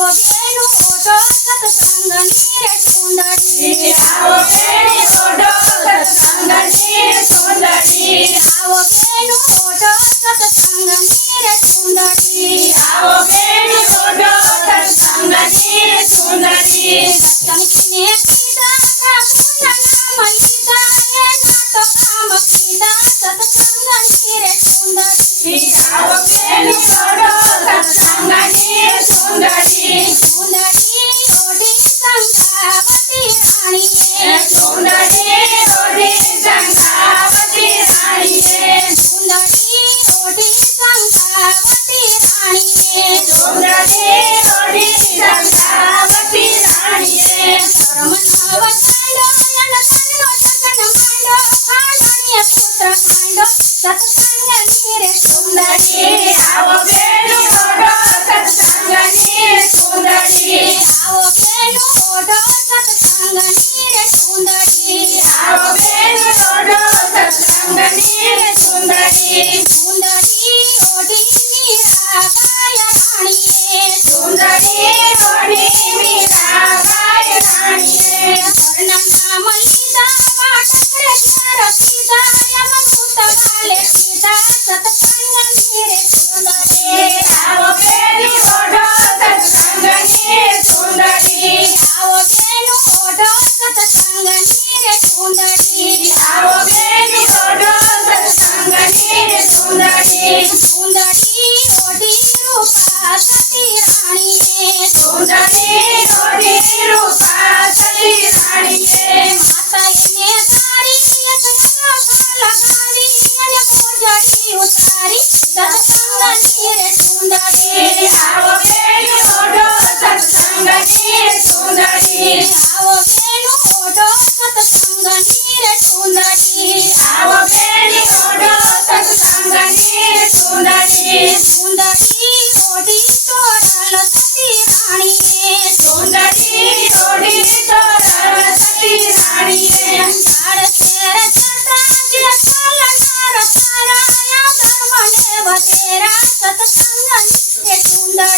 ವೇಣು ದೊಡ್ಡ ಸಂಗ 你 சுந்தரி சுந்தரி ஓடி நீராகாய ராணியே.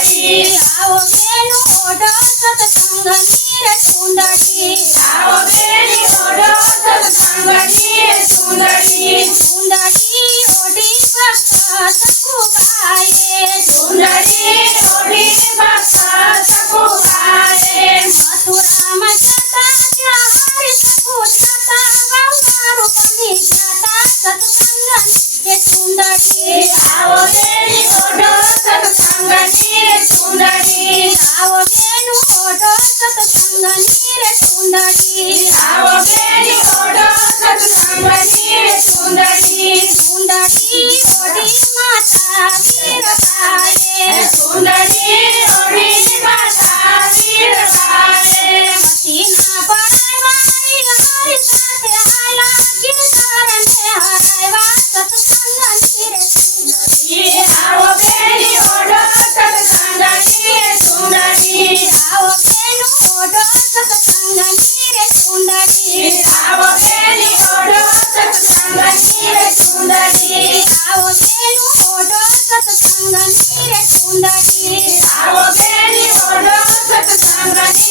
કુંડળી આવો મેનો ઓઢા સતસંગ નીર કુંડળી આવો સુંદરી આવો બેન ઓઢો સતસંગની રે સુંદરી. આવો બેન ઓઢો સતસંગની રે સુંદરી. સુંદરી ઓઢી માતા సత్సంగ నీరే కుందరి సావో బేని ఓడో సత్సంగ నీ